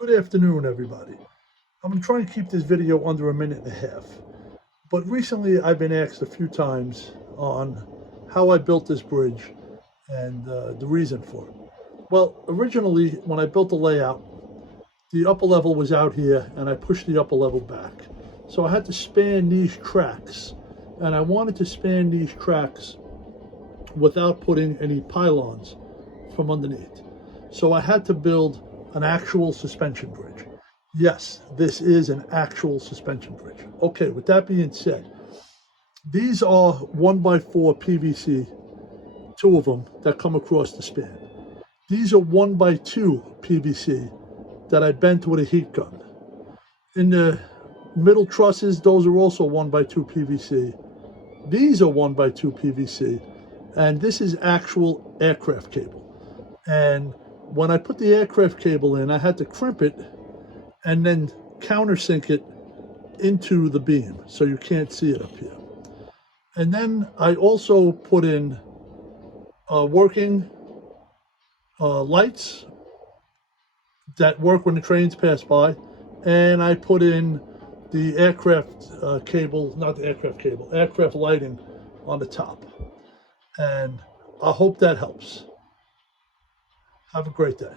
Good afternoon, everybody. I'm going to try and keep this video under a minute and a half. But recently I've been asked a few times on how I built this bridge and the reason for it. Well, originally when I built the layout, the upper level was out here and I pushed the upper level back. So I had to span these tracks, and I wanted to span these tracks without putting any pylons from underneath. So I had to build an actual suspension bridge. Yes, this is an actual suspension bridge. Okay, with that being said, these are 1x4 PVC, two of them that come across the span. These are 1x2 PVC that I bent with a heat gun. In the middle trusses, those are also 1x2 PVC. These are 1x2 PVC, and this is actual aircraft cable. And when I put the aircraft cable in, I had to crimp it and then countersink it into the beam so you can't see it up here. And then I also put in working lights that work when the trains pass by, and I put in the aircraft cable, not the aircraft cable, aircraft lighting on the top. And I hope that helps. Have a great day.